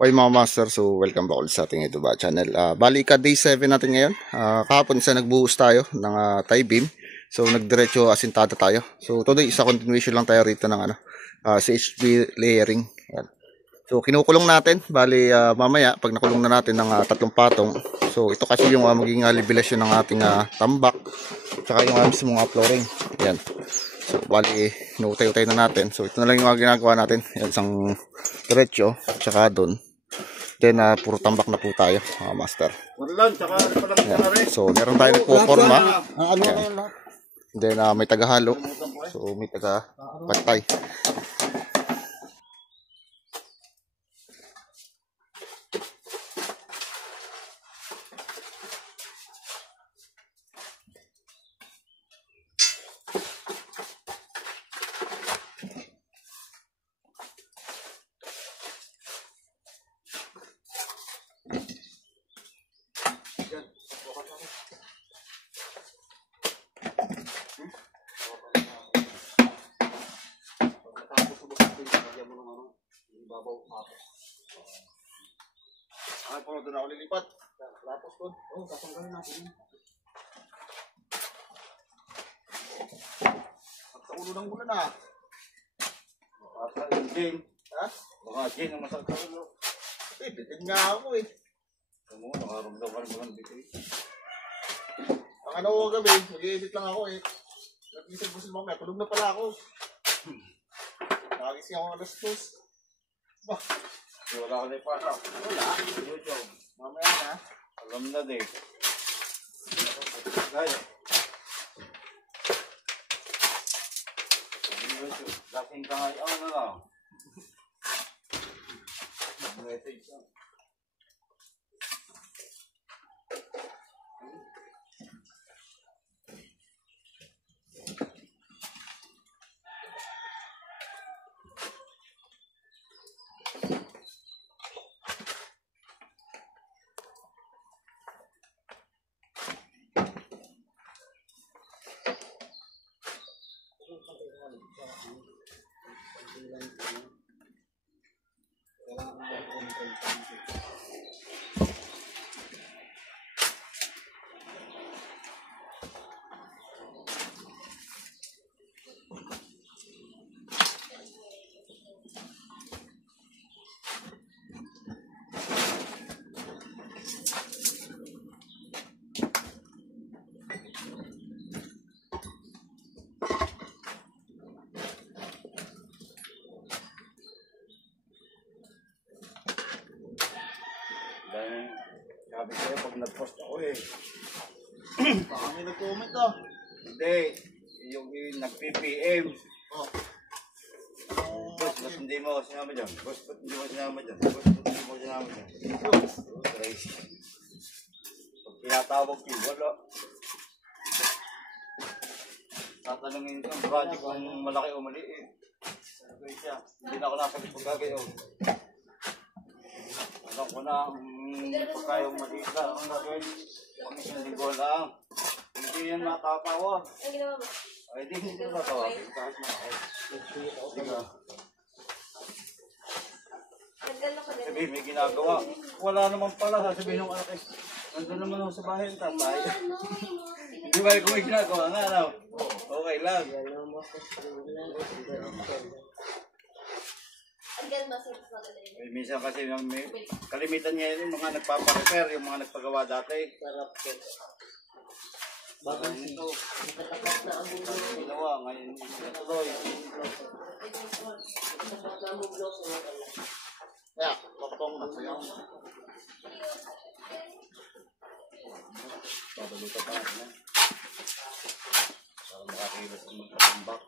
Okay mga master, so welcome back ulit sa ating ito ba channel. Bali ka day 7 natin ngayon. Kahapon isa nagbuhos tayo ng tie beam. So nagdiretso asintada tayo. So today isa continuation lang tayo rito ng CHP layering. Yan. So kinukulong natin. Bali mamaya pag nakulong na natin ng 3 patong. So ito kasi yung magiging levelasyon ng ating tambak. Tsaka yung mismo mga flooring. Yan. So bali inutay-utay na natin. So ito na lang yung ginagawa natin. Yan, isang diretso tsaka doon. Then, puro tambak na po tayo, mga master. Yan. So, meron tayo nagpo-forma. Then, may tagahalo. So, may taga-patay. Ay, po, doon ako lilipat. Lapos doon. Oo, tatanggalin natin. Pagkaulo ng ulan na. Baka yung Jane. Ha? Baka Jane ang masakit sa ulo. Bitin nga ako eh. Ano mo, nakaramdaw ka rin mo ng bitin. Ang ano ko gabi, mag-i-edit lang ako eh. Nag-isip ko si mamaya, tulog na pala ako. Nakagising ako alas 2. Bah, Wala ka na ipasok. wala. YouTube. Mamaya na. Alam na din. Gaya. Lasing ka nga. Ano na lang. Message lang. Dahil sabi sa'yo pag nag-post ako eh. Baka may nag-comment ah. Hindi. Yung nag-PPM. Oh. Boss, ba't hindi mo sinama dyan? Boss, ba't hindi mo sinama dyan? Boss, ba't hindi mo sinama dyan? Crazy. Pag pinatawag ko, wala. Tatanungin ko ang project kung malaki o maliit. Sabi siya, hindi na ako nasagot kung gagayon. Alam ko na, pagkayong maliit lang ang gagawin. Kami sinaligo lang. Hindi yan natatawa. Ang ginawa mo? Ay, hindi ko natawagin. Kahit malaki. Diba? Nagdala ko din. Sabi, may ginagawa. Wala naman pala. Sasabihin ng anak eh. Nandun naman ako sa bahay ng tatay. Hindi ba kung may ginagawa nga, ano? Okay lang. Hanggang masarap na talaga. Eh, minsan kasi may kalimitan niya yung mga nagpapa-repair, yung mga nagpagawa dati. Bagong ito. Ginawa, ngayon natuloy. Kaya, papong na sa'yo. Pabalutan pa natin yan. Para makakilos ang magpatambak.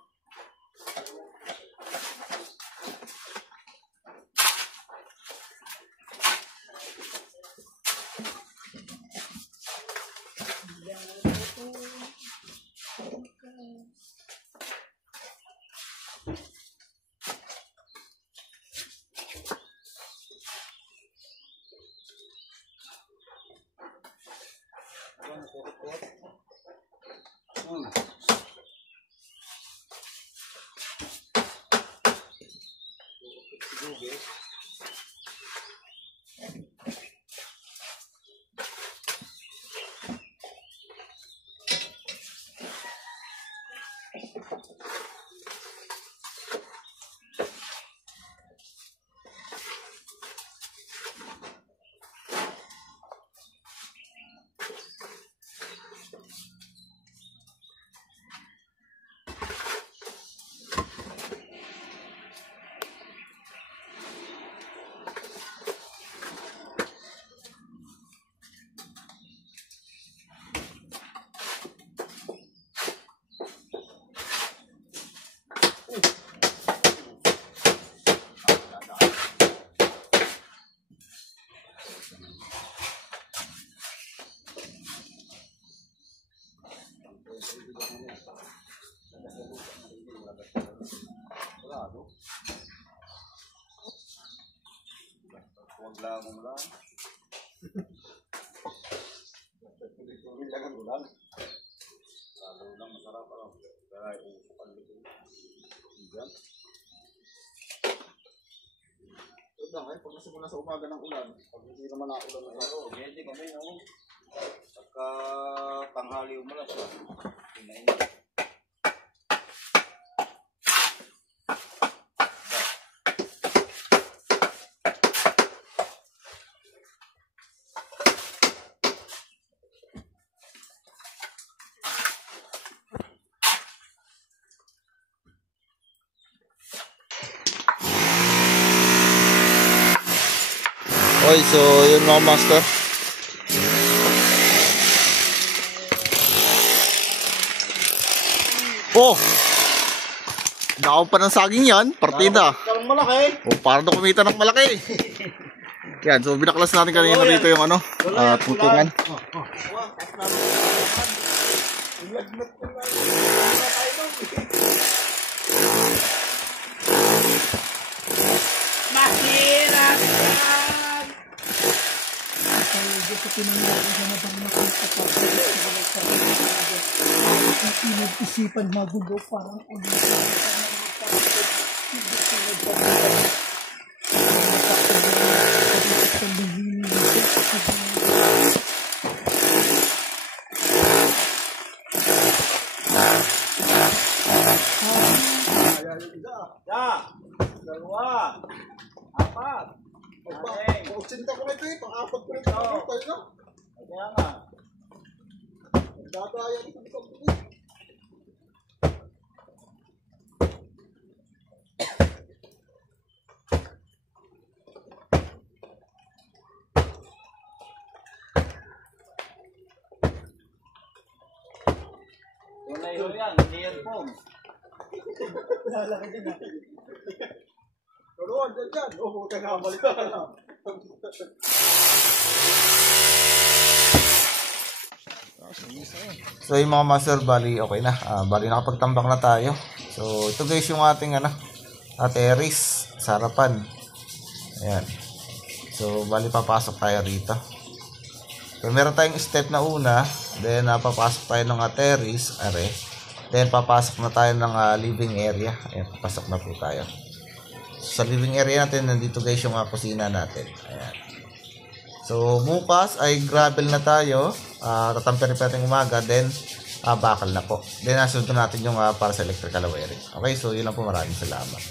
Wala akong ulan. Tuloy-tuloy lang ang ulan. Lalo lang masarap pa lang. Kaya usukan dito. Diyan. Ito lang, pag nasimula sa umaga ng ulan, pag hindi naman naulan na Oo, hindi kami, no? Pagka tanghali umulan siya, pinainit. Okay, so yun mga master. Oh! Dakaw pa ng saging yan, partida. Parang malaki. Oh, para na kumita ng malaki. Yan, so binaklas natin kanina dito yung ano, tungtungan. Mahirap yan! Dito pinangyari sa nabang pinag-isipan magulo parang ano Dalawa. Apat. Pag-sinta ko ito eh, pang-apat ko rin tayo na. Kaya nga. Dadaya ito dito. Tunay ho yan, hindi yan foam. Turuan, dyan. O, buta nga, balik na. So yung mga master, bali okay na. Bali nakapagtambak na tayo. So ito guys yung ating terrace sa harapan. Ayan. So bali papasok tayo rito. So meron tayong step na una. Then papasok tayo ng terrace. Are. Then papasok na tayo ng living area. Ayan, papasok na po tayo. So, sa living area natin, nandito guys yung kusina natin. Ayan. So bukas ay gravel na tayo. Tatamperin pa natin umaga. Then bakal na po. Then nasunod natin yung para sa electrical wiring. Okay, so yun lang po, maraming salamat.